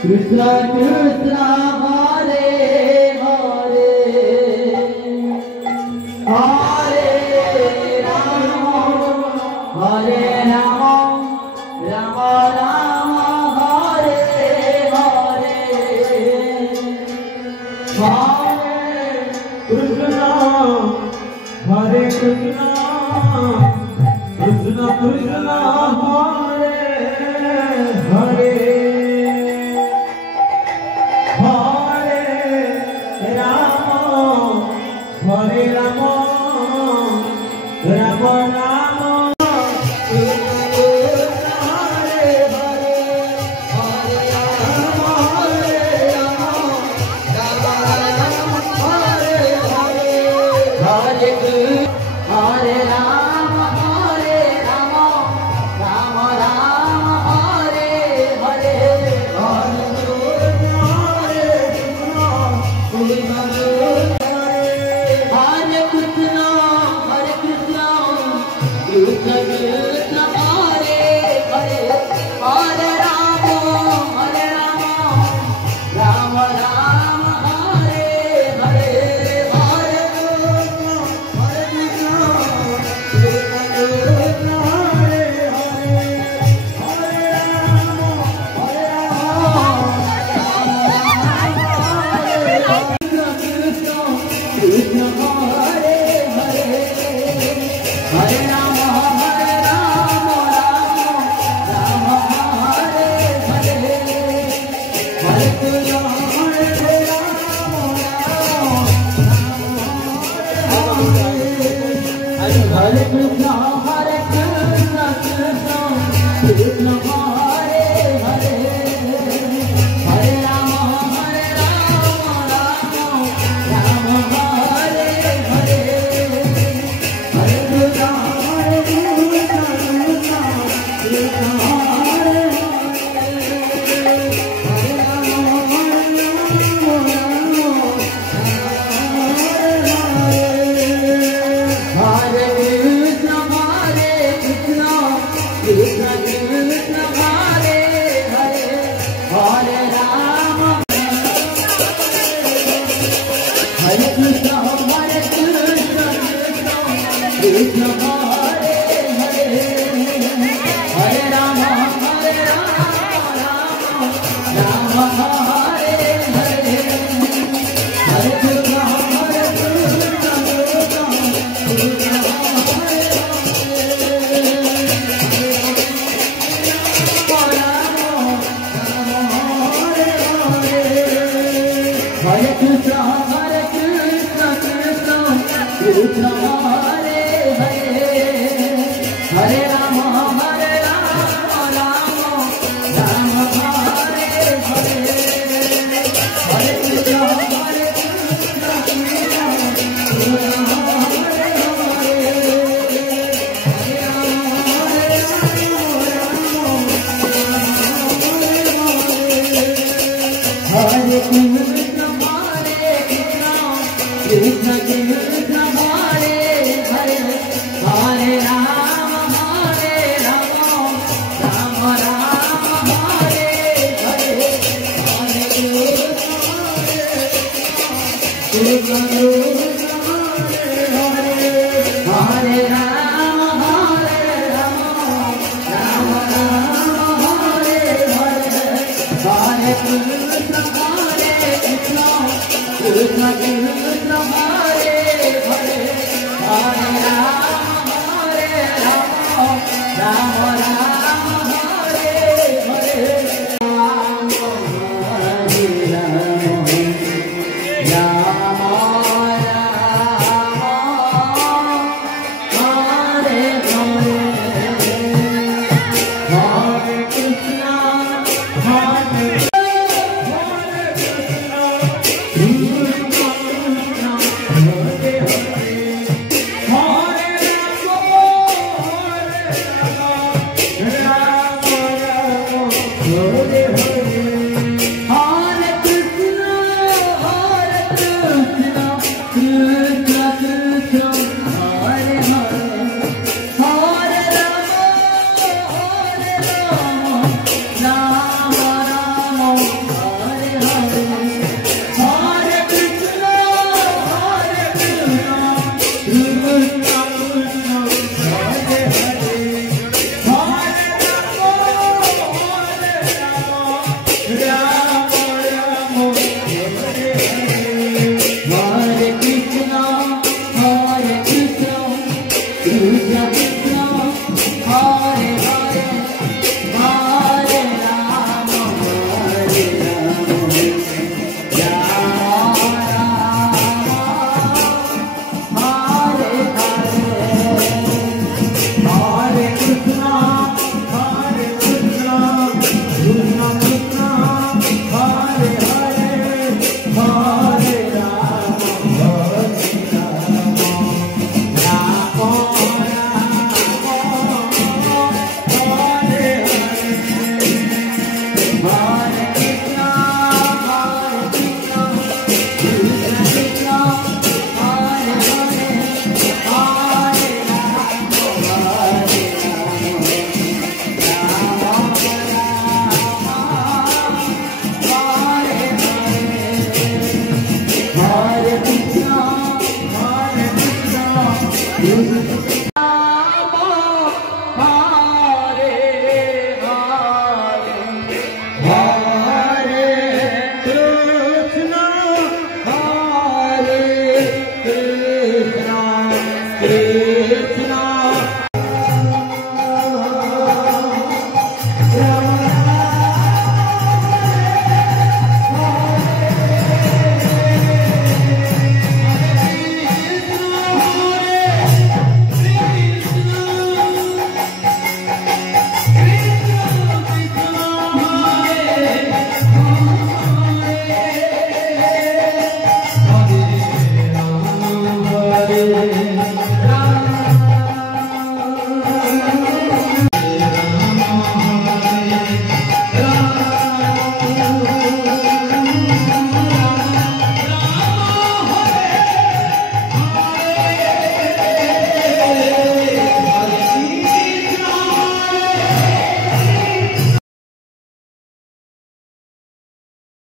Krishna Krishna Hare Hare Hare Rama Hare Rama Rama Rama Hare Hare Hare Krishna Hare Krishna Krishna Krishna Hare Hare Hare Rama, Rama Rama, Hare Hare, Hare Rama, Hare Rama, Rama Rama, Hare Hare, Hare Krishna, Hare Rama, Hare Rama, Rama Rama, Hare Hare, Hare Krishna, Hare Krishna, Krishna Krishna Hare Hare Hare Rama Hare Rama Rama Rama Hare Hare Hare Krishna Krishna Krishna Hare Hare Hare Rama Hare Rama Krishna Krishna Krishna Hare Hare Hare Rama Hare Krishna, Hare Krishna, Krishna Krishna Hare Hare, Hare Rama, Hare Rama, Rama Rama Hare Hare, Hare Krishna, Hare Krishna, Krishna Krishna Hare Hare, Hare Rama, Hare Rama, Hare Krishna, Hare Krishna, Krishna Krishna Hare Hare, Hare Rama, Hare Krishna, Hare Krishna, Krishna Hare Hare, Hare Rama, Hare Rama, Rama Hare Hare, Hare Krishna, Hare Krishna, Krishna Hare Krishna, Hare Krishna, Krishna Krishna Hare Hare, Hare Rama, Hare Rama, Rama Hare Hare, Hare Krishna, Hare Krishna, Krishna Krishna Hare Hare, Hare Rama, Hare Rama, Hare Krishna. Krishna Krishna Hare Hare, Hare Rama, Hare Rama, Rama Rama Hare Hare, Hare Krishna, Krishna Krishna Hare Hare, Hare Rama, Hare Rama, Rama Rama Hare Hare, Hare Krishna, Hare Krishna, Krishna Krishna Hare Hare, Hare Rama, Hare Rama, Rama Rama Hare Hare, Rama Hare Rama, Rama Hare Hare, Hare Krishna, Hare Krishna